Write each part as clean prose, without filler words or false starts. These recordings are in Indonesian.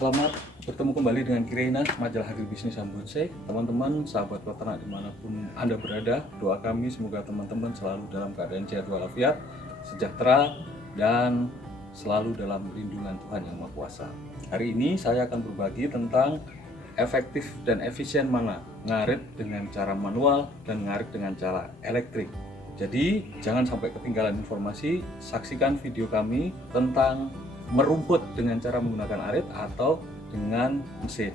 Selamat bertemu kembali dengan Kirina, majalah Hadir Bisnis Ambonsai. Teman-teman, sahabat peternak dimanapun Anda berada, doa kami semoga teman-teman selalu dalam keadaan sehat walafiat, sejahtera, dan selalu dalam lindungan Tuhan Yang Maha Kuasa. Hari ini saya akan berbagi tentang efektif dan efisien mana ngarit dengan cara manual dan ngarit dengan cara elektrik. Jadi jangan sampai ketinggalan informasi, saksikan video kami tentang merumput dengan cara menggunakan arit atau dengan mesin.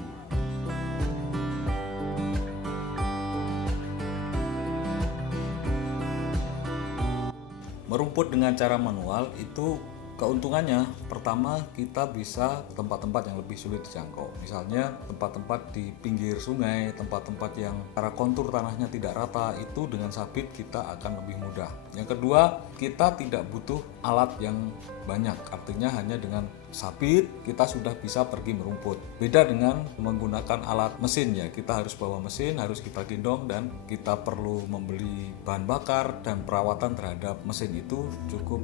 Merumput dengan cara manual itu keuntungannya, pertama kita bisa ke tempat-tempat yang lebih sulit dijangkau. Misalnya tempat-tempat di pinggir sungai, tempat-tempat yang cara kontur tanahnya tidak rata, itu dengan sabit kita akan lebih mudah. Yang kedua, kita tidak butuh alat yang banyak, artinya hanya dengan sabit kita sudah bisa pergi merumput. Beda dengan menggunakan alat mesin ya, kita harus bawa mesin, harus kita gendong, dan kita perlu membeli bahan bakar dan perawatan terhadap mesin itu cukup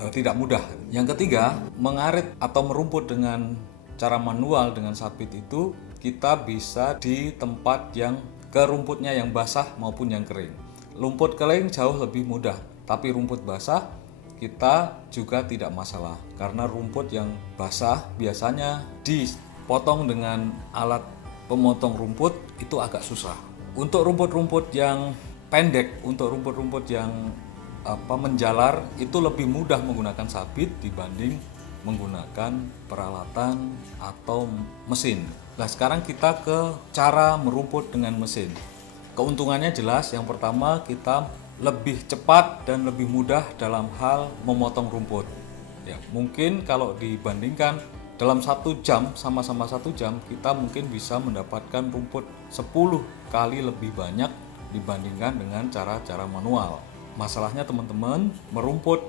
tidak mudah. Yang ketiga, mengarit atau merumput dengan cara manual dengan sabit itu kita bisa di tempat yang rumputnya yang basah maupun yang kering. Rumput kering jauh lebih mudah, tapi rumput basah kita juga tidak masalah, karena rumput yang basah biasanya dipotong dengan alat pemotong rumput itu agak susah. Untuk rumput-rumput yang pendek, untuk rumput-rumput yang menjalar itu lebih mudah menggunakan sabit dibanding menggunakan peralatan atau mesin. Nah, sekarang kita ke cara merumput dengan mesin. Keuntungannya jelas, yang pertama kita lebih cepat dan lebih mudah dalam hal memotong rumput. Ya, mungkin kalau dibandingkan dalam 1 jam, sama-sama 1 jam, kita mungkin bisa mendapatkan rumput 10 kali lebih banyak dibandingkan dengan cara-cara manual. Masalahnya teman-teman, merumput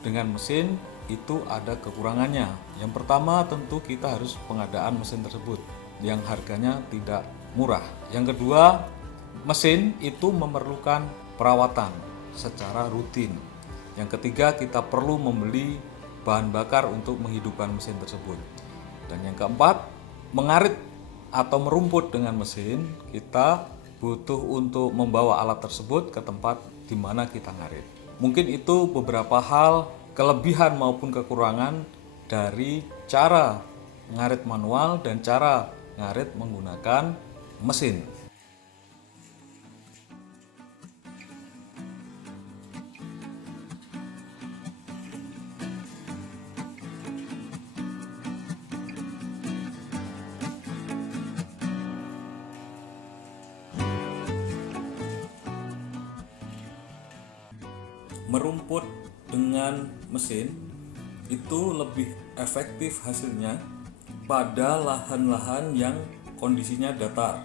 dengan mesin itu ada kekurangannya. Yang pertama tentu kita harus pengadaan mesin tersebut yang harganya tidak murah. Yang kedua, mesin itu memerlukan perawatan secara rutin. Yang ketiga, kita perlu membeli bahan bakar untuk menghidupkan mesin tersebut. Dan yang keempat, mengarit atau merumput dengan mesin, kita butuh untuk membawa alat tersebut ke tempat di mana kita ngarit. Mungkin itu beberapa hal kelebihan maupun kekurangan dari cara ngarit manual dan cara ngarit menggunakan mesin. Merumput dengan mesin itu lebih efektif hasilnya pada lahan-lahan yang kondisinya datar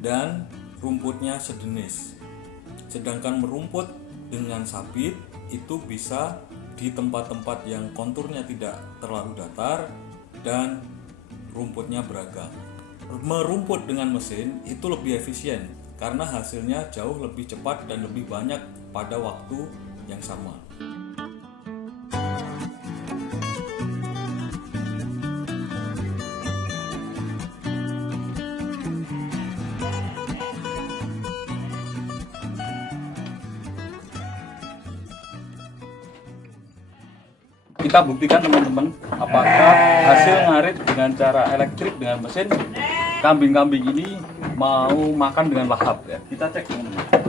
dan rumputnya sejenis. Sedangkan merumput dengan sabit itu bisa di tempat-tempat yang konturnya tidak terlalu datar dan rumputnya beragam. Merumput dengan mesin itu lebih efisien karena hasilnya jauh lebih cepat dan lebih banyak pada waktu yang sama. Kita buktikan teman-teman, apakah hasil ngarit dengan cara elektrik dengan mesin, kambing-kambing ini mau makan dengan lahap ya. Kita cek teman-teman.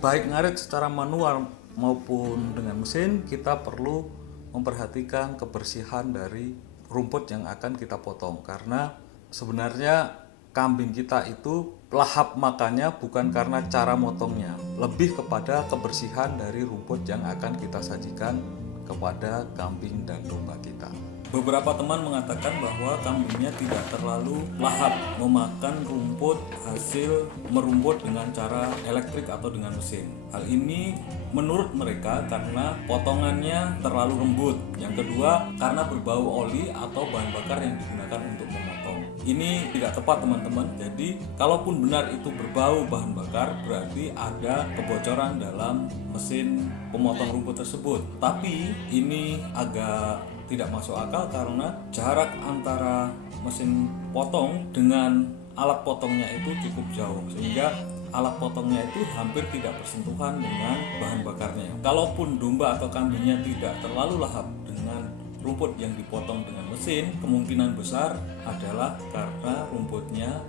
Baik ngarit secara manual maupun dengan mesin, kita perlu memperhatikan kebersihan dari rumput yang akan kita potong, karena sebenarnya kambing kita itu lahap makannya bukan karena cara motongnya, lebih kepada kebersihan dari rumput yang akan kita sajikan kepada kambing dan domba kita. Beberapa teman mengatakan bahwa kambingnya tidak terlalu lahap memakan rumput hasil merumput dengan cara elektrik atau dengan mesin. Hal ini menurut mereka karena potongannya terlalu lembut. Yang kedua, karena berbau oli atau bahan bakar yang digunakan untuk memotong. ini tidak tepat teman-teman. Jadi kalaupun benar itu berbau bahan bakar, berarti ada kebocoran dalam mesin pemotong rumput tersebut. Tapi ini agak tidak masuk akal karena jarak antara mesin potong dengan alat potongnya itu cukup jauh, sehingga alat potongnya itu hampir tidak bersentuhan dengan bahan bakarnya. Kalaupun domba atau kambingnya tidak terlalu lahap dengan rumput yang dipotong dengan mesin, kemungkinan besar adalah karena rumputnya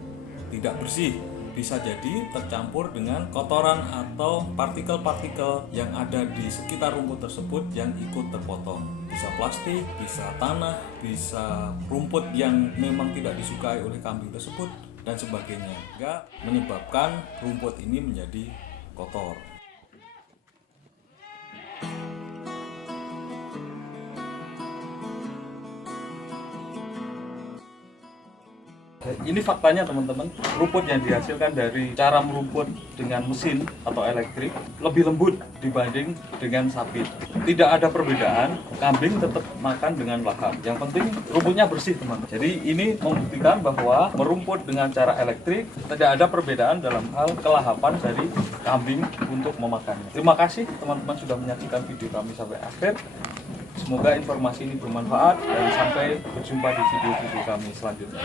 tidak bersih. Bisa jadi tercampur dengan kotoran atau partikel-partikel yang ada di sekitar rumput tersebut yang ikut terpotong. Bisa plastik, bisa tanah, bisa rumput yang memang tidak disukai oleh kambing tersebut, dan sebagainya, sehingga menyebabkan rumput ini menjadi kotor. Ini faktanya teman-teman, rumput yang dihasilkan dari cara merumput dengan mesin atau elektrik lebih lembut dibanding dengan sapi. Tidak ada perbedaan, kambing tetap makan dengan lahap. Yang penting rumputnya bersih teman-teman. Jadi ini membuktikan bahwa merumput dengan cara elektrik tidak ada perbedaan dalam hal kelahapan dari kambing untuk memakannya. Terima kasih teman-teman sudah menyaksikan video kami sampai akhir. Semoga informasi ini bermanfaat dan sampai berjumpa di video-video kami selanjutnya.